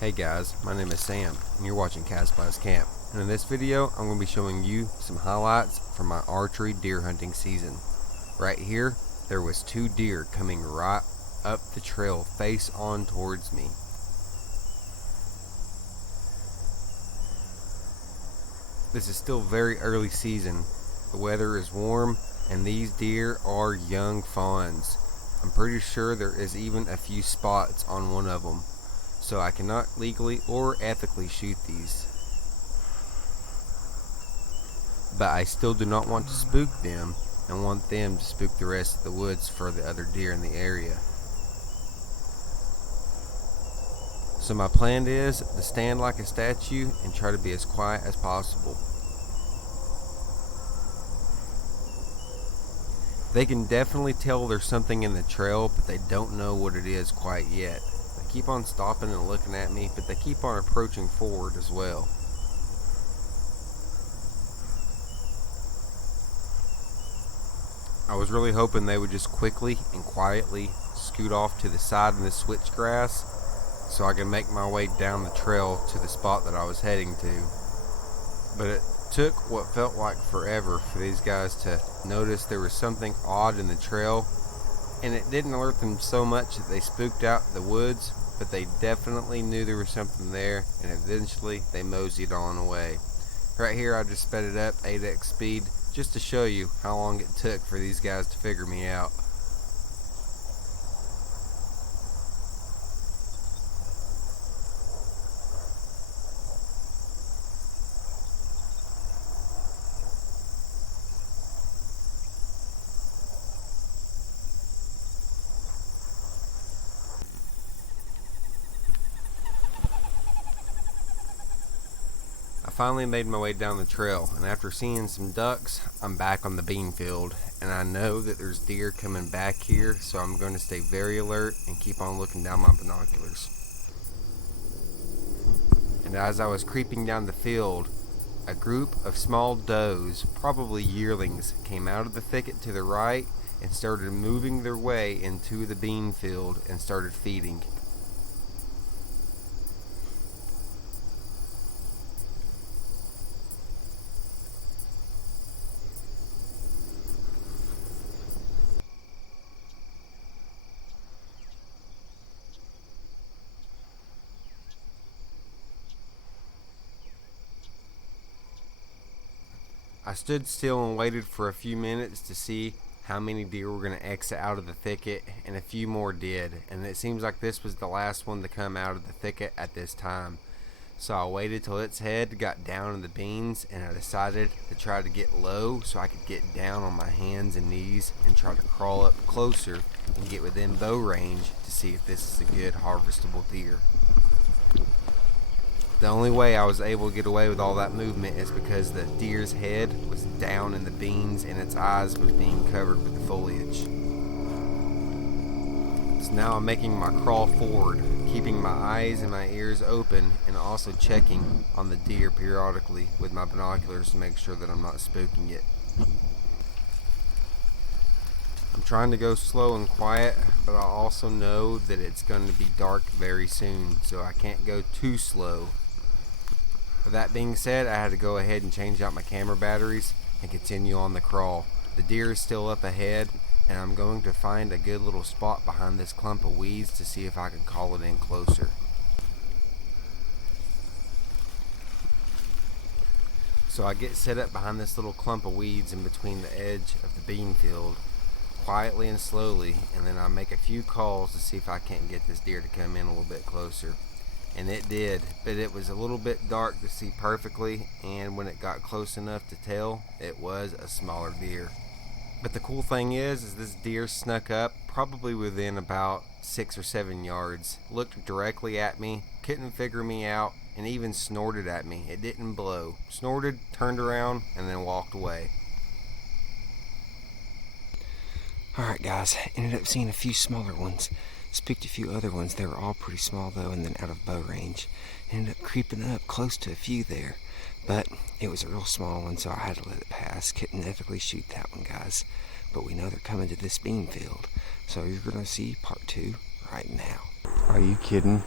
Hey guys, my name is Sam, and you're watching Casbah's Camp. And in this video, I'm going to be showing you some highlights from my archery deer hunting season. Right here, there was 2 deer coming right up the trail face on towards me. This is still very early season. The weather is warm, and these deer are young fawns. I'm pretty sure there is even a few spots on one of them. So I cannot legally or ethically shoot these. But I still do not want to spook them and want them to spook the rest of the woods for the other deer in the area. So my plan is to stand like a statue and try to be as quiet as possible. They can definitely tell there's something in the trail, but they don't know what it is quite yet. They keep on stopping and looking at me, but they keep on approaching forward as well. I was really hoping they would just quickly and quietly scoot off to the side in the switchgrass so I could make my way down the trail to the spot that I was heading to. But it took what felt like forever for these guys to notice there was something odd in the trail, and it didn't alert them so much that they spooked out the woods, but they definitely knew there was something there, and eventually they moseyed on away. Right here I just sped it up 8x speed just to show you how long it took for these guys to figure me out. I finally made my way down the trail, and after seeing some ducks, I'm back on the bean field, and I know that there's deer coming back here, so I'm going to stay very alert and keep on looking down my binoculars. And as I was creeping down the field, a group of small does, probably yearlings, came out of the thicket to the right and started moving their way into the bean field and started feeding. I stood still and waited for a few minutes to see how many deer were going to exit out of the thicket, and a few more did, and it seems like this was the last one to come out of the thicket at this time. So I waited till its head got down in the beans, and I decided to try to get low so I could get down on my hands and knees and try to crawl up closer and get within bow range to see if this is a good harvestable deer. The only way I was able to get away with all that movement is because the deer's head was down in the beans and its eyes was being covered with the foliage. So now I'm making my crawl forward, keeping my eyes and my ears open, and also checking on the deer periodically with my binoculars to make sure that I'm not spooking it. I'm trying to go slow and quiet, but I also know that it's going to be dark very soon, so I can't go too slow. With that being said, I had to go ahead and change out my camera batteries and continue on the crawl. The deer is still up ahead, and I'm going to find a good little spot behind this clump of weeds to see if I can call it in closer. So I get set up behind this little clump of weeds in between the edge of the bean field, quietly and slowly, and then I make a few calls to see if I can't get this deer to come in a little bit closer. And it did, but it was a little bit dark to see perfectly, and when it got close enough to tell, it was a smaller deer. But the cool thing is this deer snuck up probably within about 6 or 7 yards, looked directly at me, couldn't figure me out, and even snorted at me. It didn't blow. Snorted, turned around, and then walked away. Alright guys, ended up seeing a few smaller ones. Spooked a few other ones. They were all pretty small though, and then out of bow range. Ended up creeping up close to a few there, but it was a real small one, so I had to let it pass. Couldn't ethically shoot that one, guys. But we know they're coming to this bean field, so you're gonna see part 2 right now. Are you kidding?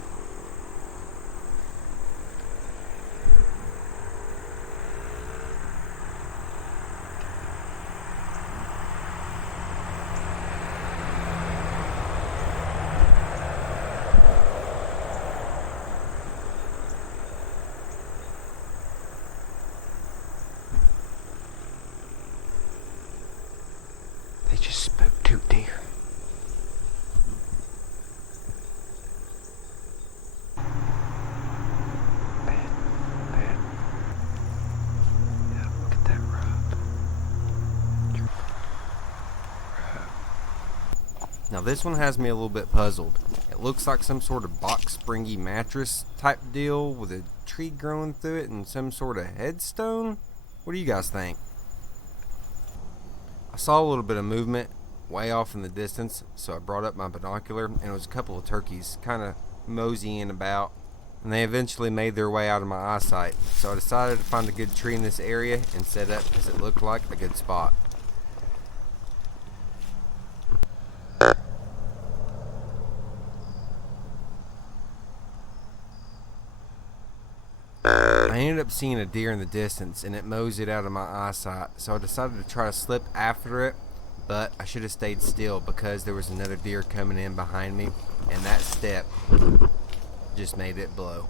Now this one has me a little bit puzzled. It looks like some sort of box springy mattress type deal with a tree growing through it and some sort of headstone. What do you guys think? I saw a little bit of movement way off in the distance, so I brought up my binocular, and it was a couple of turkeys kind of moseying about, and they eventually made their way out of my eyesight. So I decided to find a good tree in this area and set up because it looked like a good spot. I ended up seeing a deer in the distance, and it moseyed out of my eyesight, so I decided to try to slip after it, but I should have stayed still because there was another deer coming in behind me, and that step just made it blow.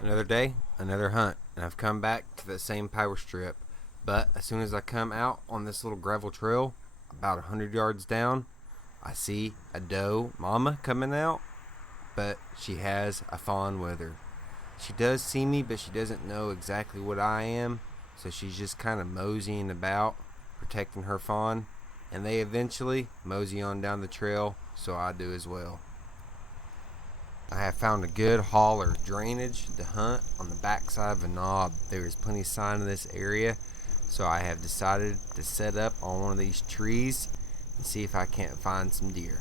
Another day, another hunt, and I've come back to the same power strip. But as soon as I come out on this little gravel trail, about 100 yards down, I see a doe mama coming out, but she has a fawn with her. She does see me, but she doesn't know exactly what I am, so she's just kind of moseying about, protecting her fawn, and they eventually mosey on down the trail, so I do as well. I have found a good haul or drainage to hunt on the backside of a knob. There is plenty of sign in this area, so I have decided to set up on one of these trees and see if I can't find some deer.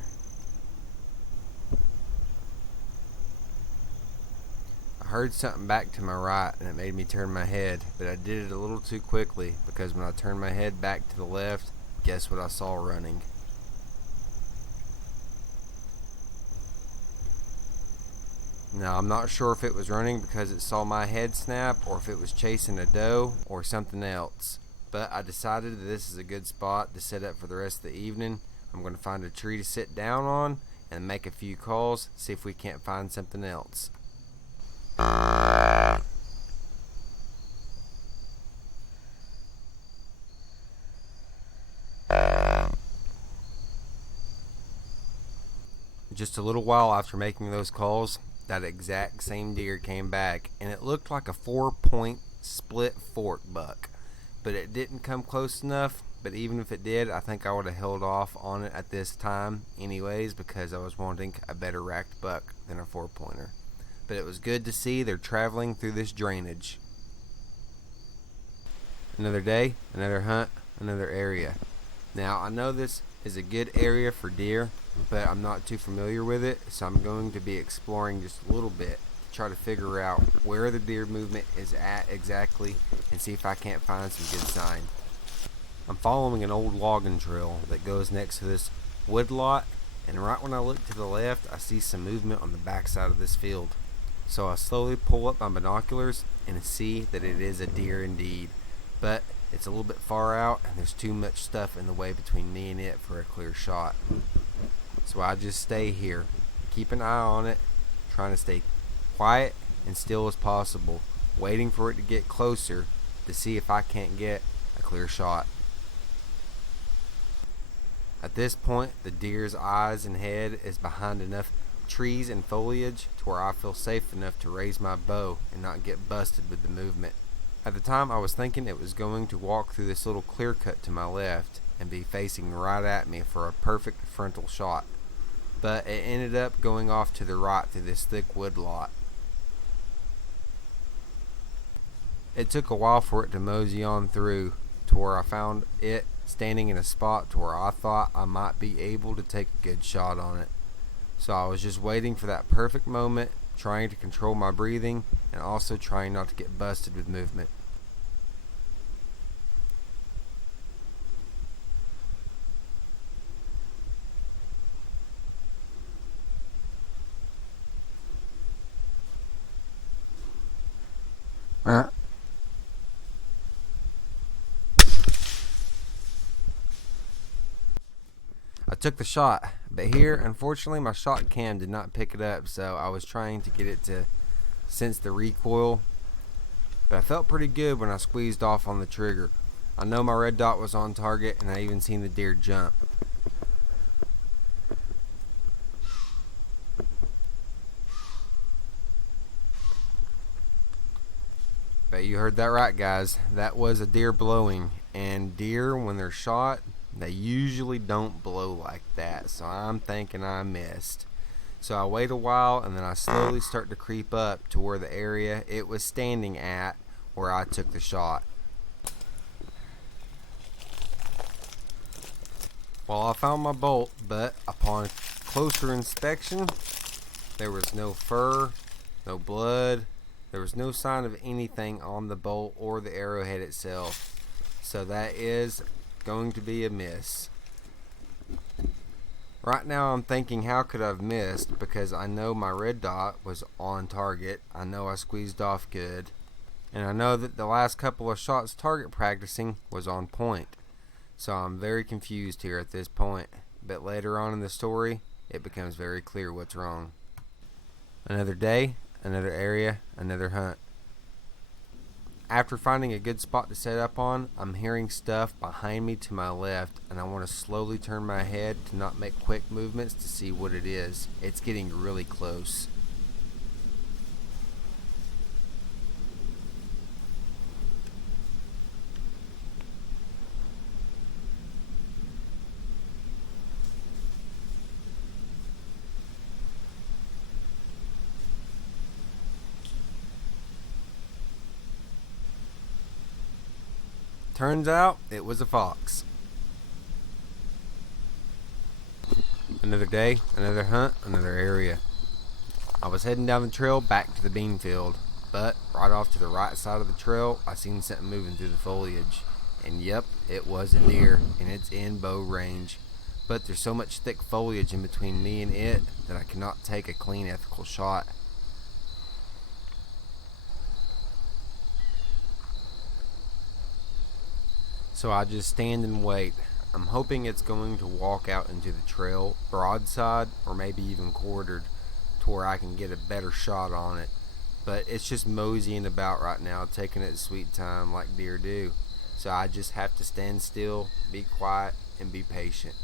I heard something back to my right and it made me turn my head, but I did it a little too quickly because when I turned my head back to the left, guess what I saw running? Now, I'm not sure if it was running because it saw my head snap or if it was chasing a doe or something else. But I decided that this is a good spot to set up for the rest of the evening. I'm going to find a tree to sit down on and make a few calls, see if we can't find something else. Just a little while after making those calls, that exact same deer came back, and it looked like a 4-point split fork buck, but it didn't come close enough. But even if it did, I think I would have held off on it at this time anyways, because I was wanting a better racked buck than a 4-pointer. But it was good to see they're traveling through this drainage. Another day, another hunt, another area. Now, I know this is a good area for deer, but I'm not too familiar with it, so I'm going to be exploring just a little bit to try to figure out where the deer movement is at exactly and see if I can't find some good sign. I'm following an old logging trail that goes next to this wood lot, and right when I look to the left, I see some movement on the backside of this field. So I slowly pull up my binoculars and see that it is a deer indeed, but it's a little bit far out and there's too much stuff in the way between me and it for a clear shot. So I just stay here, keep an eye on it, trying to stay quiet and still as possible, waiting for it to get closer to see if I can't get a clear shot. At this point, the deer's eyes and head is behind enough trees and foliage to where I feel safe enough to raise my bow and not get busted with the movement. At the time, I was thinking it was going to walk through this little clear cut to my left and be facing right at me for a perfect frontal shot, but it ended up going off to the right through this thick wood lot. It took a while for it to mosey on through to where I found it standing in a spot to where I thought I might be able to take a good shot on it. So I was just waiting for that perfect moment, trying to control my breathing and also trying not to get busted with movement. I took the shot, but here, unfortunately, my shot cam did not pick it up, so I was trying to get it to sense the recoil, but I felt pretty good when I squeezed off on the trigger. I know my red dot was on target, and I even seen the deer jump. But you heard that right, guys. That was a deer blowing. And deer, when they're shot, they usually don't blow like that. So I'm thinking I missed. So I wait a while, and then I slowly start to creep up to where the area it was standing at where I took the shot. Well, I found my bolt, but upon closer inspection, there was no fur, no blood. There was no sign of anything on the bolt or the arrowhead itself. So that is going to be a miss. Right now I'm thinking, how could I have missed? Because I know my red dot was on target. I know I squeezed off good. And I know that the last couple of shots target practicing was on point. So I'm very confused here at this point. But later on in the story, it becomes very clear what's wrong. Another day, another area, another hunt. After finding a good spot to set up on, I'm hearing stuff behind me to my left, and I want to slowly turn my head to not make quick movements to see what it is. It's getting really close. Turns out it was a fox. Another day, another hunt, another area. I was heading down the trail back to the bean field, but right off to the right side of the trail, I seen something moving through the foliage. And yep, it was a deer, and it's in bow range. But there's so much thick foliage in between me and it that I cannot take a clean, ethical shot. So I just stand and wait. I'm hoping it's going to walk out into the trail broadside or maybe even quartered to where I can get a better shot on it. But it's just moseying about right now, taking its sweet time like deer do. So I just have to stand still, be quiet, and be patient.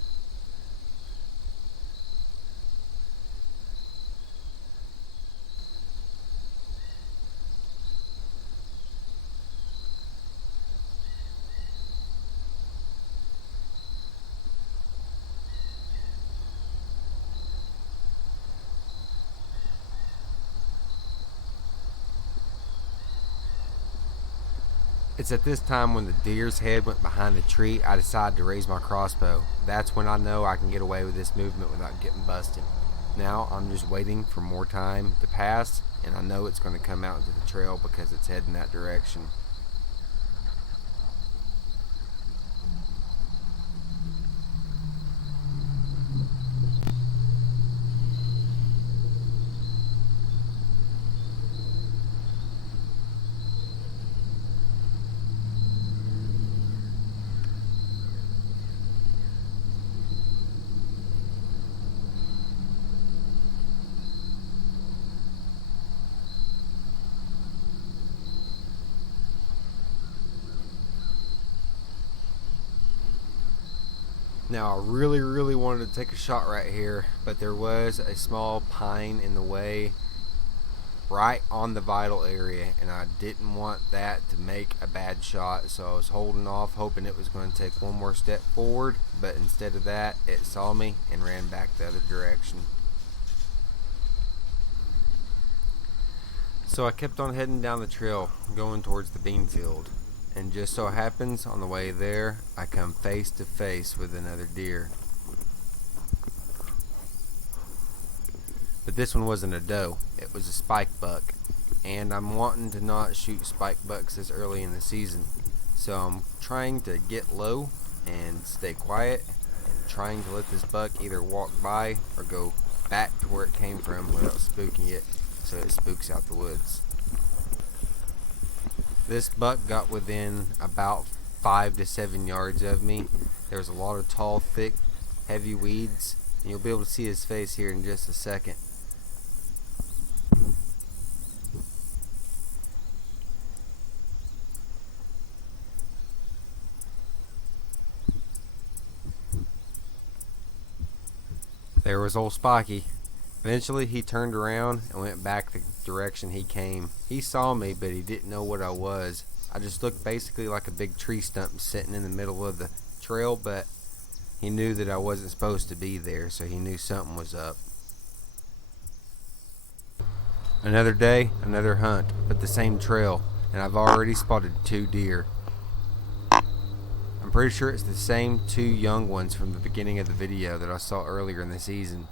It's at this time when the deer's head went behind the tree, I decided to raise my crossbow. That's when I know I can get away with this movement without getting busted. Now I'm just waiting for more time to pass, and I know it's going to come out into the trail because it's heading that direction. Now I really wanted to take a shot right here, but there was a small pine in the way right on the vital area, and I didn't want that to make a bad shot, so I was holding off, hoping it was going to take one more step forward, but instead of that, it saw me and ran back the other direction. So I kept on heading down the trail, going towards the bean field. And just so happens, on the way there, I come face to face with another deer. But this one wasn't a doe, it was a spike buck. And I'm wanting to not shoot spike bucks this early in the season. So I'm trying to get low and stay quiet, and trying to let this buck either walk by or go back to where it came from without spooking it, so it spooks out the woods. This buck got within about 5 to 7 yards of me. There was a lot of tall, thick, heavy weeds, and you'll be able to see his face here in just a second. There was old Spiky, Eventually he turned around and went back the direction he came. He saw me, but he didn't know what I was. I just looked basically like a big tree stump sitting in the middle of the trail, but he knew that I wasn't supposed to be there, so he knew something was up. Another day, another hunt, but the same trail, and I've already spotted 2 deer. I'm pretty sure it's the same 2 young ones from the beginning of the video that I saw earlier in the season.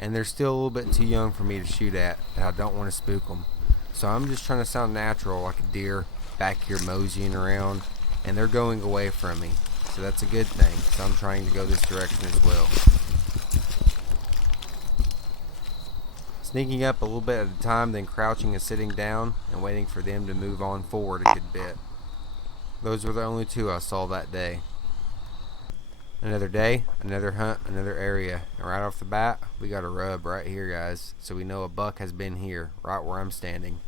And they're still a little bit too young for me to shoot at, but I don't want to spook them. So I'm just trying to sound natural, like a deer back here moseying around, and they're going away from me. So that's a good thing, so I'm trying to go this direction as well. Sneaking up a little bit at a time, then crouching and sitting down and waiting for them to move on forward a good bit. Those were the only 2 I saw that day. Another day, another hunt, another area, and right off the bat, we got a rub right here, guys, so we know a buck has been here, right where I'm standing.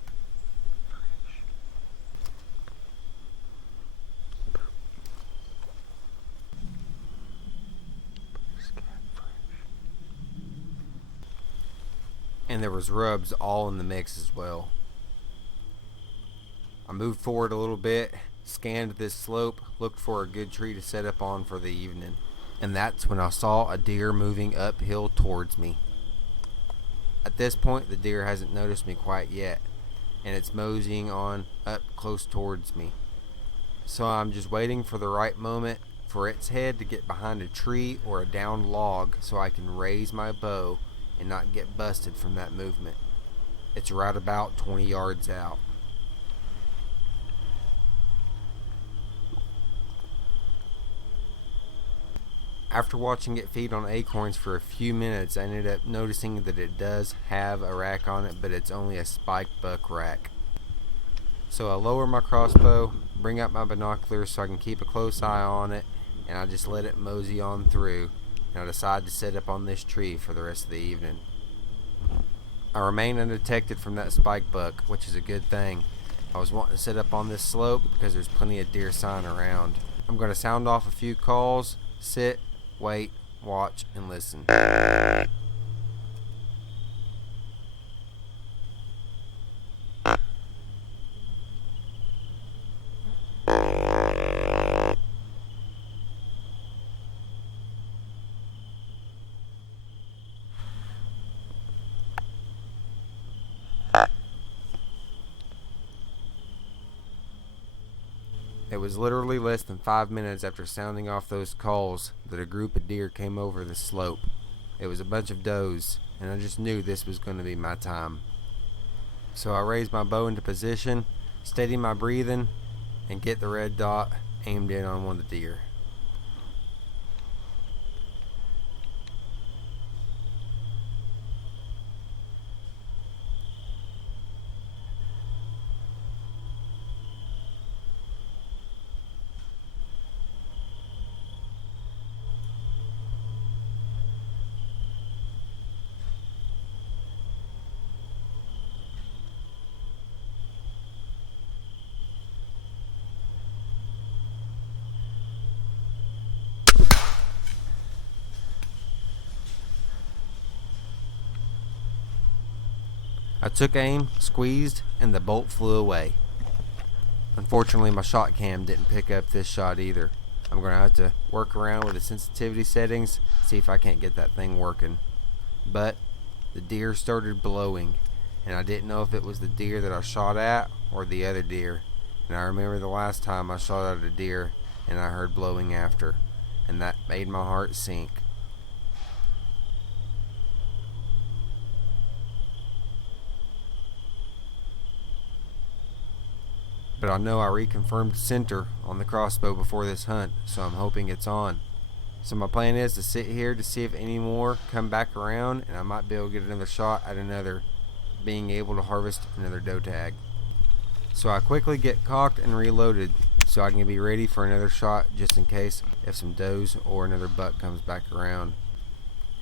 And there was rubs all in the mix as well. I moved forward a little bit, scanned this slope, looked for a good tree to set up on for the evening. And that's when I saw a deer moving uphill towards me. At this point, the deer hasn't noticed me quite yet, and it's moseying on up close towards me. So I'm just waiting for the right moment for its head to get behind a tree or a downed log so I can raise my bow and not get busted from that movement. It's right about 20 yards out. After watching it feed on acorns for a few minutes, I ended up noticing that it does have a rack on it, but it's only a spike buck rack. So I lower my crossbow, bring up my binoculars so I can keep a close eye on it, and I just let it mosey on through, and I decide to sit up on this tree for the rest of the evening. I remain undetected from that spike buck, which is a good thing. I was wanting to sit up on this slope because there's plenty of deer sign around. I'm going to sound off a few calls, sit, wait, watch, and listen. It was literally less than 5 minutes after sounding off those calls that a group of deer came over the slope. It was a bunch of does, and I just knew this was going to be my time. So I raised my bow into position, steady my breathing, and get the red dot aimed in on one of the deer. I took aim, squeezed, and the bolt flew away. Unfortunately, my shot cam didn't pick up this shot either. I'm going to have to work around with the sensitivity settings, see if I can't get that thing working. But the deer started blowing, and I didn't know if it was the deer that I shot at or the other deer. And I remember the last time I shot at a deer and I heard blowing after, and that made my heart sink. But I know I reconfirmed center on the crossbow before this hunt, so I'm hoping it's on. So my plan is to sit here to see if any more come back around, and I might be able to get another shot at another, being able to harvest another doe tag. So I quickly get cocked and reloaded so I can be ready for another shot just in case if some does or another buck comes back around.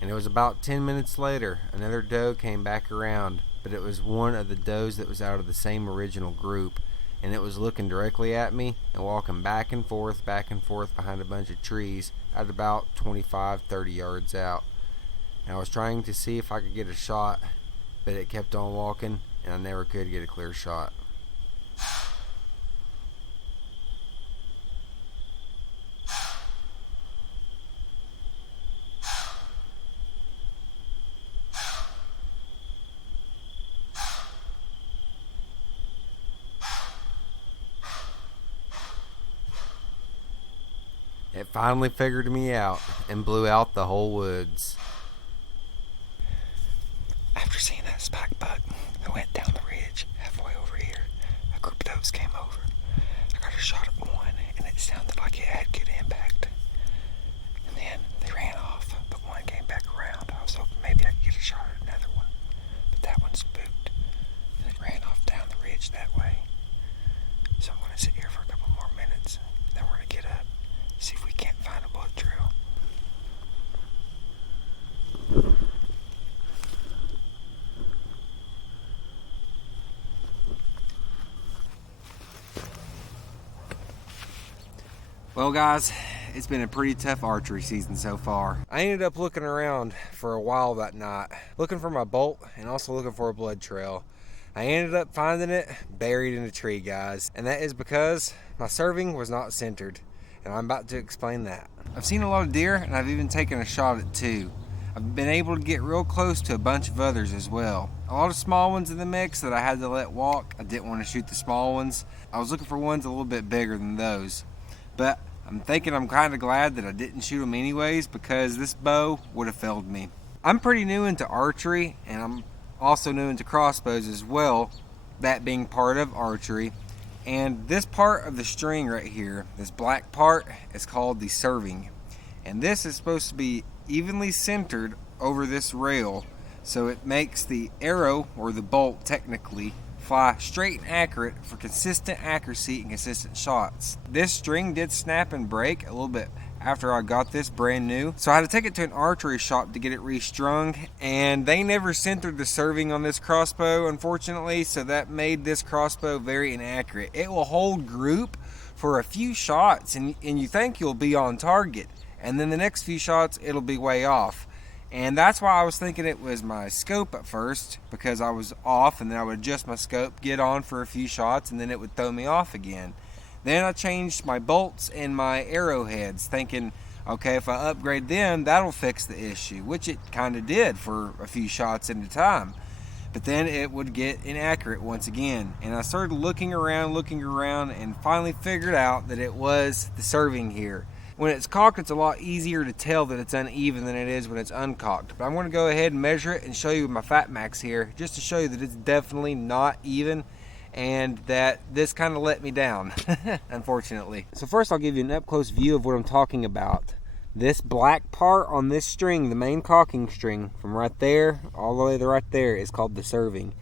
And it was about 10 minutes later, another doe came back around, but it was one of the does that was out of the same original group, and it was looking directly at me and walking back and forth behind a bunch of trees at about 25-30 yards out. And I was trying to see if I could get a shot, but it kept on walking and I never could get a clear shot. It finally figured me out and blew out the whole woods. After seeing that spike buck, I went down the ridge halfway over here. A group of does came over. I got a shot at one, and it sounded like it had good impact. And then they ran off, but one came back around. I was hoping maybe I could get a shot at another one, but that one spooked, and it ran off down the ridge that way. So I'm going to sit here for a couple more minutes, and then we're going to get up, see if we can't find a blood trail. Well guys, it's been a pretty tough archery season so far. I ended up looking around for a while that night, looking for my bolt and also looking for a blood trail. I ended up finding it buried in a tree, guys, and that is because my serving was not centered, and I'm about to explain that. I've seen a lot of deer and I've even taken a shot at two. I've been able to get real close to a bunch of others as well. A lot of small ones in the mix that I had to let walk. I didn't want to shoot the small ones. I was looking for ones a little bit bigger than those. But I'm thinking I'm kind of glad that I didn't shoot them anyways, because this bow would have failed me. I'm pretty new into archery, and I'm also new into crossbows as well, that being part of archery. And this part of the string right here, this black part, is called the serving. And this is supposed to be evenly centered over this rail, so it makes the arrow, or the bolt technically, fly straight and accurate for consistent accuracy and consistent shots. This string did snap and break a little bit after I got this brand new, so I had to take it to an archery shop to get it restrung, and they never centered the serving on this crossbow, unfortunately, so that made this crossbow very inaccurate. It will hold group for a few shots and you think you'll be on target, and then the next few shots it'll be way off. And that's why I was thinking it was my scope at first, because I was off, and then I would adjust my scope, get on for a few shots, and then it would throw me off again. Then I changed my bolts and my arrowheads, thinking, okay, if I upgrade them, that'll fix the issue, which it kind of did for a few shots at a time. But then it would get inaccurate once again. And I started looking around, and finally figured out that it was the serving here. When it's cocked, it's a lot easier to tell that it's uneven than it is when it's uncocked. But I'm going to go ahead and measure it and show you with my Fat Max here, just to show you that it's definitely not even, and that this kind of let me down, unfortunately. So first I'll give you an up-close view of what I'm talking about. This black part on this string, the main cocking string, from right there all the way to right there, is called the serving.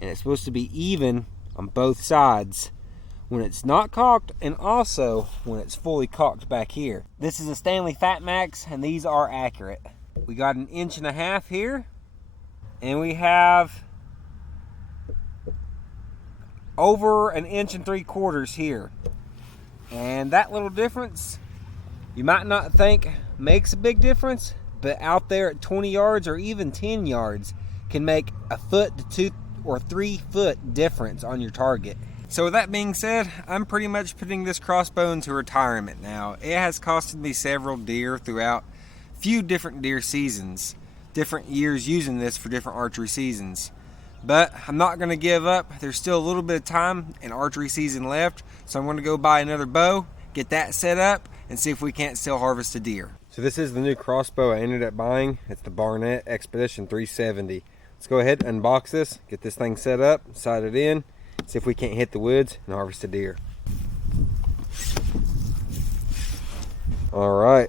And it's supposed to be even on both sides when it's not cocked, and also when it's fully cocked back here. This is a Stanley Fat Max, and these are accurate. We got 1.5 inches here, and we have over 1.75 inches here. And that little difference, you might not think makes a big difference, but out there at 20 yards or even 10 yards can make a foot to 2 or 3 foot difference on your target. So with that being said, I'm pretty much putting this crossbow into retirement now. It has costed me several deer throughout a few different deer seasons, different years using this for different archery seasons. But I'm not going to give up. There's still a little bit of time in archery season left, so I'm going to go buy another bow, get that set up, and see if we can't still harvest a deer. So this is the new crossbow I ended up buying. It's the Barnett Expedition 370. Let's go ahead and unbox this, get this thing set up, sight it in, see if we can't hit the woods and harvest a deer. All right.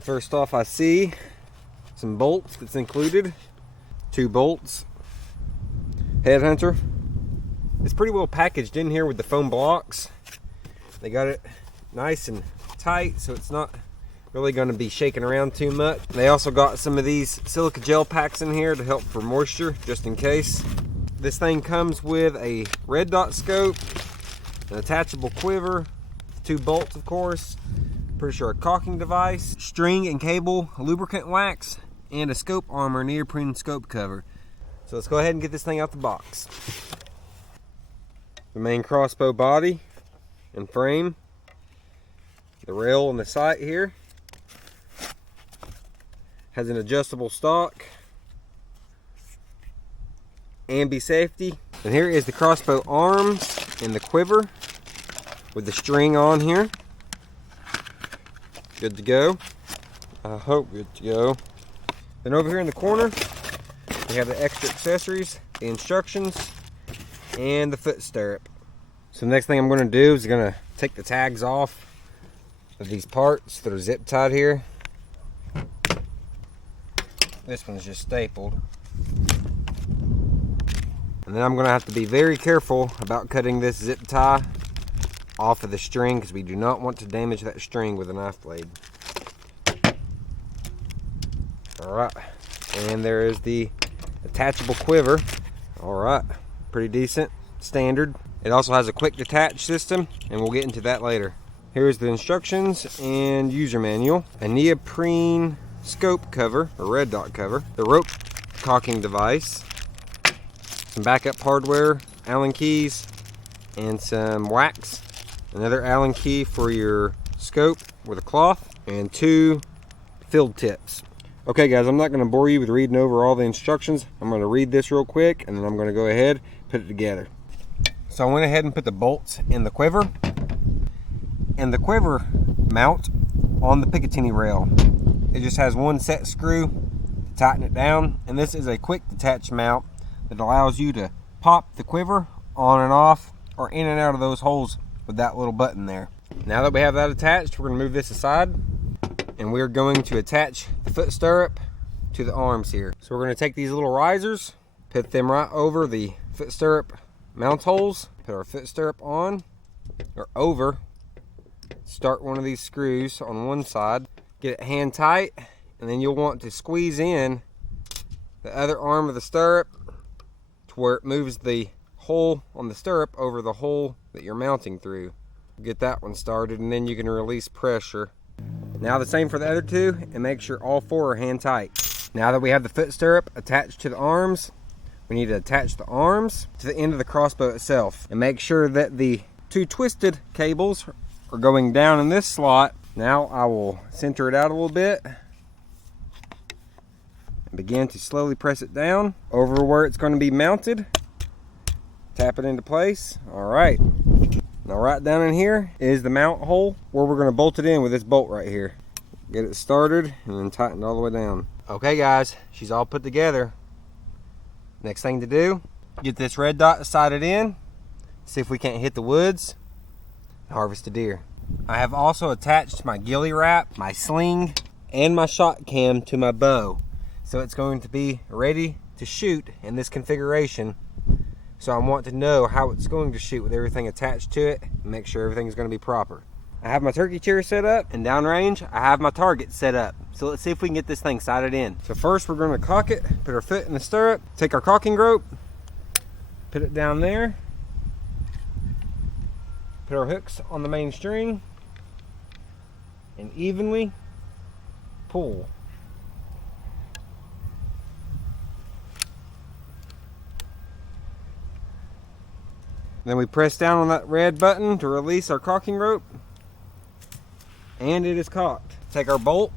First off, I see some bolts that's included. 2 bolts. Headhunter. It's pretty well packaged in here with the foam blocks. They got it nice and tight, so it's not really going to be shaking around too much. They also got some of these silica gel packs in here to help for moisture, just in case. This thing comes with a red dot scope, an attachable quiver, 2 bolts of course, pretty sure a caulking device, string and cable, lubricant wax, and a scope armor neoprene scope cover. So let's go ahead and get this thing out the box. The main crossbow body and frame, the rail on the sight here, has an adjustable stock, ambi safety, and here is the crossbow arms and the quiver with the string on here. Good to go. I hope good to go. Then over here in the corner, we have the extra accessories, the instructions, and the foot stirrup. So the next thing I'm going to do is going to take the tags off of these parts that are zip tied here. This one's just stapled. And then I'm going to have to be very careful about cutting this zip tie off of the string, because we do not want to damage that string with a knife blade. Alright, and there is the attachable quiver. Alright, pretty decent, standard. It also has a quick detach system, and we'll get into that later. Here's the instructions and user manual. A neoprene scope cover, or red dot cover. The rope caulking device. Some backup hardware, Allen keys, and some wax. Another Allen key for your scope with a cloth, and 2 filled tips. Okay guys, I'm not going to bore you with reading over all the instructions. I'm going to read this real quick, and then I'm going to go ahead and put it together. So I went ahead and put the bolts in the quiver, and the quiver mount on the Picatinny rail. It just has one set screw to tighten it down, and this is a quick detach mount that allows you to pop the quiver on and off, or in and out of those holes with that little button there. Now that we have that attached, we're going to move this aside, and we're going to attach the foot stirrup to the arms here. So we're going to take these little risers, put them right over the foot stirrup mount holes, put our foot stirrup on or over, start one of these screws on one side, get it hand tight, and then you'll want to squeeze in the other arm of the stirrup to where it moves the hole on the stirrup over the hole that you're mounting through. Get that one started, and then you can release pressure. Now the same for the other two, and make sure all 4 are hand tight. Now that we have the foot stirrup attached to the arms, we need to attach the arms to the end of the crossbow itself, and make sure that the 2 twisted cables are going down in this slot. Now I will center it out a little bit and begin to slowly press it down over where it's going to be mounted. Tap it into place. Alright, now right down in here is the mount hole where we're going to bolt it in with this bolt right here. Get it started and then tightened all the way down. Okay guys, she's all put together. Next thing to do, get this red dot sighted in, see if we can't hit the woods and harvest a deer. I have also attached my ghillie wrap, my sling, and my shot cam to my bow, so it's going to be ready to shoot in this configuration. So I want to know how it's going to shoot with everything attached to it, and make sure everything's going to be proper. I have my turkey chair set up, and downrange I have my target set up. So let's see if we can get this thing sighted in. So first we're going to cock it, put our foot in the stirrup, take our caulking rope, put it down there, put our hooks on the main string, and evenly pull. Then we press down on that red button to release our caulking rope, and it is cocked. Take our bolt,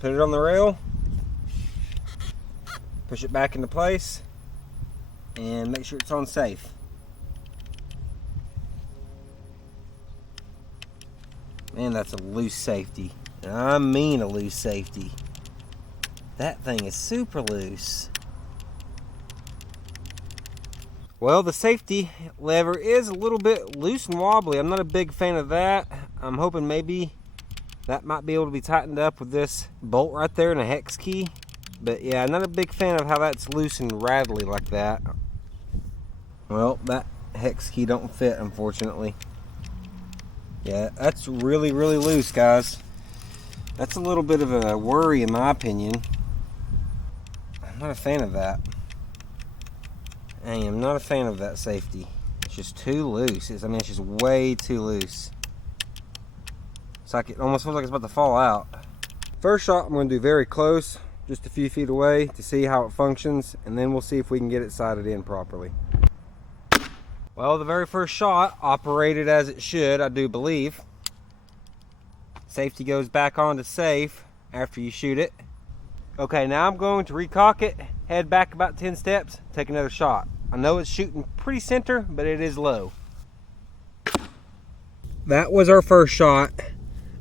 put it on the rail, push it back into place, and make sure it's on safe. Man, that's a loose safety. And I mean a loose safety. That thing is super loose. Well, the safety lever is a little bit loose and wobbly. I'm not a big fan of that. I'm hoping maybe that might be able to be tightened up with this bolt right there and a hex key. But yeah, I'm not a big fan of how that's loose and rattly like that. Well, that hex key don't fit, unfortunately. Yeah, that's really, really loose, guys. That's a little bit of a worry in my opinion. I'm not a fan of that. I am not a fan of that safety. It's just too loose. I mean, it's just way too loose. It's like it almost feels like it's about to fall out. First shot I'm going to do very close, just a few feet away to see how it functions, and then we'll see if we can get it sighted in properly. Well, the very first shot operated as it should, I do believe. Safety goes back on to safe after you shoot it. Okay, now I'm going to recock it, head back about 10 steps, take another shot. I know it's shooting pretty center, but it is low. That was our first shot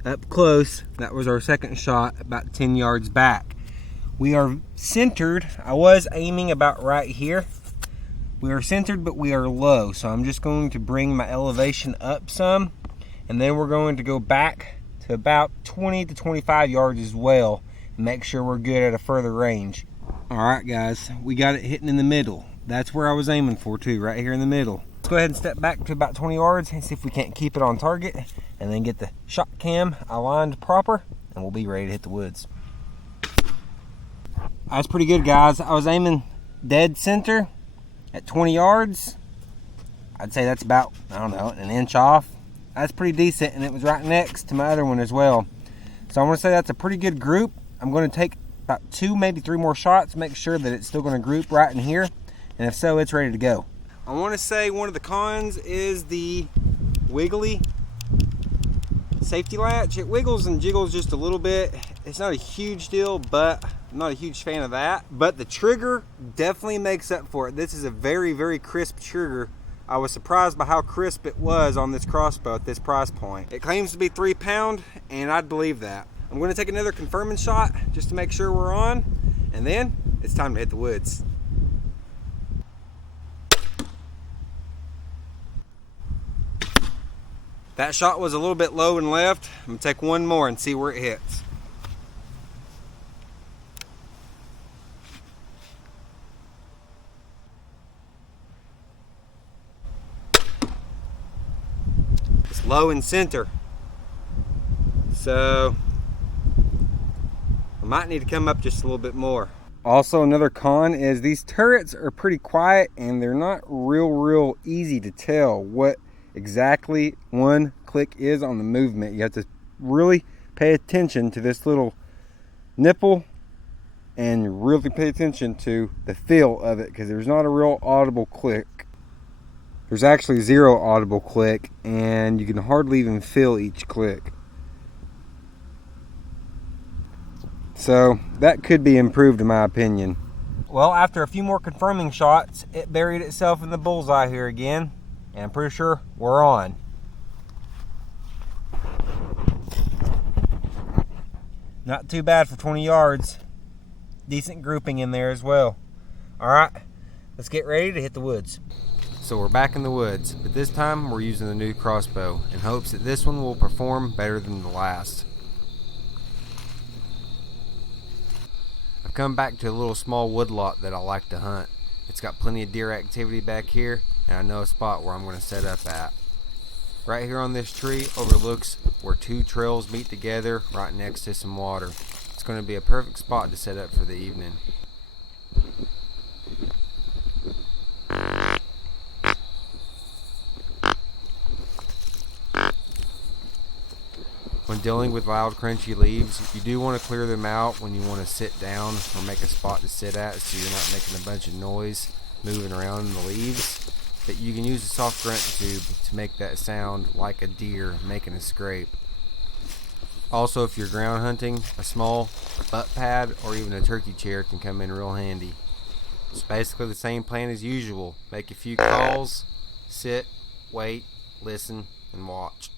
up close. That was our second shot about 10 yards back. We are centered. I was aiming about right here. We are centered, but we are low. So I'm just going to bring my elevation up some, and then we're going to go back to about 20 to 25 yards as well, and make sure we're good at a further range. All right, guys, we got it hitting in the middle. That's where I was aiming for too, right here in the middle. Let's go ahead and step back to about 20 yards and see if we can't keep it on target, and then get the shot cam aligned proper, and we'll be ready to hit the woods. That's pretty good, guys. I was aiming dead center at 20 yards. I'd say that's about, I don't know, an inch off. That's pretty decent, and it was right next to my other one as well. So I'm going to say that's a pretty good group. I'm going to take about 2, maybe 3 more shots, make sure that it's still going to group right in here, and if so, it's ready to go. I want to say one of the cons is the wiggly safety latch. It wiggles and jiggles just a little bit. It's not a huge deal, but I'm not a huge fan of that. But the trigger definitely makes up for it. This is a very, very crisp trigger. I was surprised by how crisp it was on this crossbow at this price point. It claims to be 3 pound, and I'd believe that. I'm going to take another confirming shot just to make sure we're on, and then it's time to hit the woods. That shot was a little bit low and left. I'm going to take one more and see where it hits. It's low and center. So I might need to come up just a little bit more. Also, another con is these turrets are pretty quiet, and they're not real easy to tell what exactly one click is on the movement. You have to really pay attention to this little nipple and really pay attention to the feel of it, because there's not a real audible click. There's actually 0 audible click, and you can hardly even feel each click. So that could be improved in my opinion. Well, after a few more confirming shots, it buried itself in the bullseye here again, and I'm pretty sure we're on. Not too bad for 20 yards. Decent grouping in there as well. All right, let's get ready to hit the woods. So we're back in the woods, but this time we're using the new crossbow in hopes that this one will perform better than the last. I've come back to a little small woodlot that I like to hunt. It's got plenty of deer activity back here, and I know a spot where I'm going to set up at. Right here on this tree overlooks where 2 trails meet together right next to some water. It's going to be a perfect spot to set up for the evening. When dealing with loud crunchy leaves, you do want to clear them out when you want to sit down or make a spot to sit at, so you're not making a bunch of noise moving around in the leaves. But you can use a soft grunt tube to make that sound like a deer making a scrape. Also, if you're ground hunting, a small butt pad or even a turkey chair can come in real handy. It's basically the same plan as usual. Make a few calls, sit, wait, listen, and watch.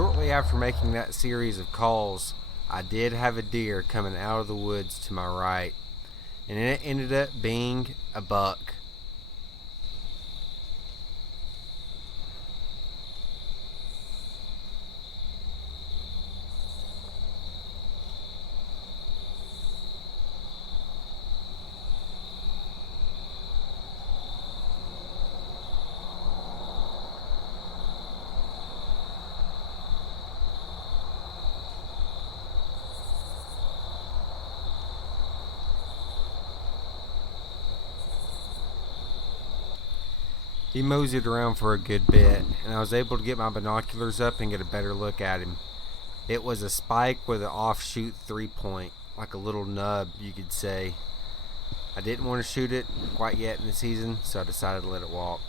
Shortly after making that series of calls, I did have a deer coming out of the woods to my right, and it ended up being a buck. He moseyed around for a good bit, and I was able to get my binoculars up and get a better look at him. It was a spike with an offshoot 3-point, like a little nub, you could say. I didn't want to shoot it quite yet in the season, so I decided to let it walk.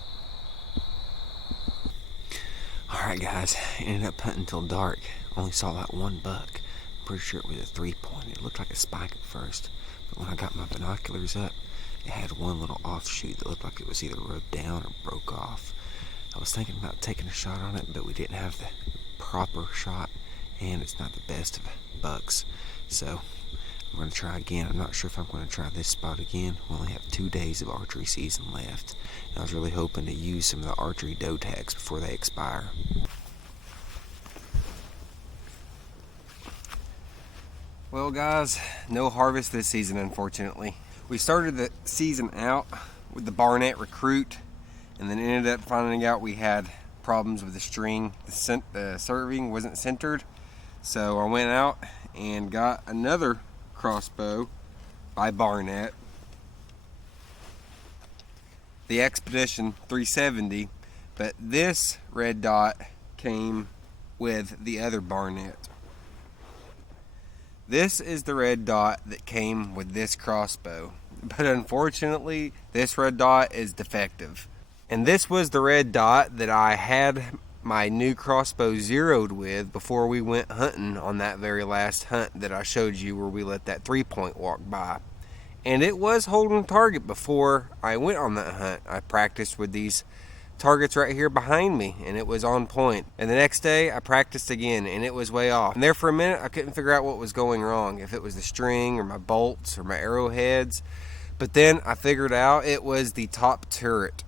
Alright guys, ended up hunting till dark. Only saw that one buck. Pretty sure it was a 3-point. It looked like a spike at first, but when I got my binoculars up, it had one little offshoot that looked like it was either rubbed down or broke off. I was thinking about taking a shot on it, but we didn't have the proper shot, and it's not the best of bucks. So I'm going to try again. I'm not sure if I'm going to try this spot again. We only have 2 days of archery season left, and I was really hoping to use some of the archery doe tags before they expire. Well guys, no harvest this season, unfortunately. We started the season out with the Barnett Recruit, and then ended up finding out we had problems with the string. The serving wasn't centered, so I went out and got another crossbow by Barnett, the Expedition 370, but this red dot came with the other Barnett. This is the red dot that came with this crossbow, but unfortunately this red dot is defective. And this was the red dot that I had my new crossbow zeroed with before we went hunting on that very last hunt that I showed you, where we let that 3-point walk by. And it was holding target before I went on that hunt. I practiced with these targets right here behind me, and it was on point. And the next day I practiced again, and it was way off. And there for a minute I couldn't figure out what was going wrong, if it was the string or my bolts or my arrowheads. But then I figured out it was the top turret.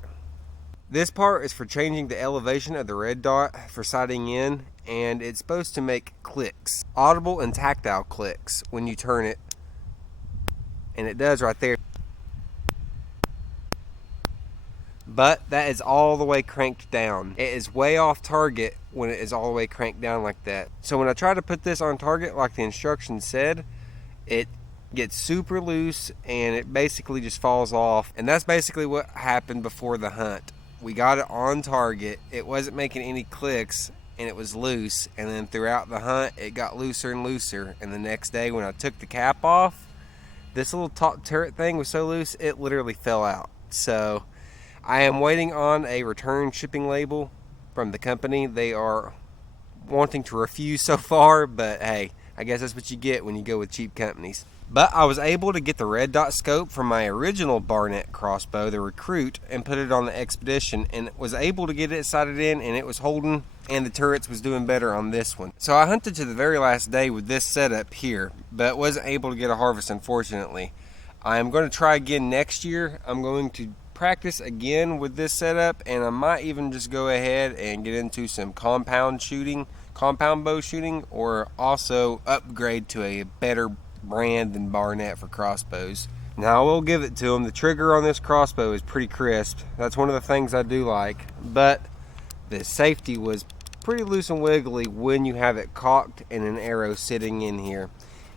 This part is for changing the elevation of the red dot for sighting in, and it's supposed to make clicks, audible and tactile clicks when you turn it, and it does right there. But that is all the way cranked down. It is way off target when it is all the way cranked down like that. So when I try to put this on target like the instructions said, it gets super loose and it basically just falls off. And that's basically what happened before the hunt. We got it on target, it wasn't making any clicks, and it was loose. And then throughout the hunt it got looser and looser, and the next day when I took the cap off, this little top turret thing was so loose it literally fell out. So I am waiting on a return shipping label from the company. They are wanting to refuse so far, but hey, I guess that's what you get when you go with cheap companies. But I was able to get the red dot scope from my original Barnett crossbow, the Recruit, and put it on the Expedition, and was able to get it sighted in, and it was holding, and the turrets was doing better on this one. So I hunted to the very last day with this setup here, but wasn't able to get a harvest, unfortunately. I am going to try again next year. I'm going to practice again with this setup, and I might even just go ahead and get into some compound bow shooting, or also upgrade to a better brand than Barnett for crossbows. Now I will give it to them, the trigger on this crossbow is pretty crisp. That's one of the things I do like, but the safety was pretty loose and wiggly when you have it cocked and an arrow sitting in here.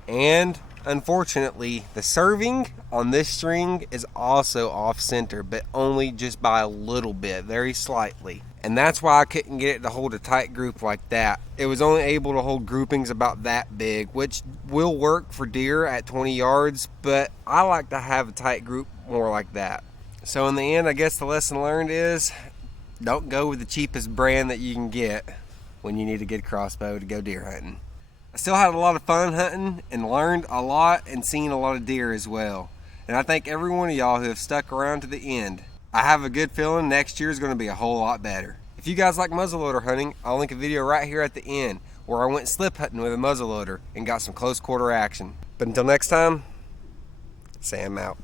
And unfortunately, the serving on this string is also off center, but only just by a little bit, very slightly. And that's why I couldn't get it to hold a tight group like that. It was only able to hold groupings about that big, which will work for deer at 20 yards, but I like to have a tight group more like that. So in the end, I guess the lesson learned is, don't go with the cheapest brand that you can get when you need a good crossbow to go deer hunting. I still had a lot of fun hunting and learned a lot and seen a lot of deer as well. And I thank every one of y'all who have stuck around to the end. I have a good feeling next year is going to be a whole lot better. If If you guys like muzzleloader hunting, I'll link a video right here at the end where I went slip hunting with a muzzleloader and got some close quarter action. But until next time, Sam out.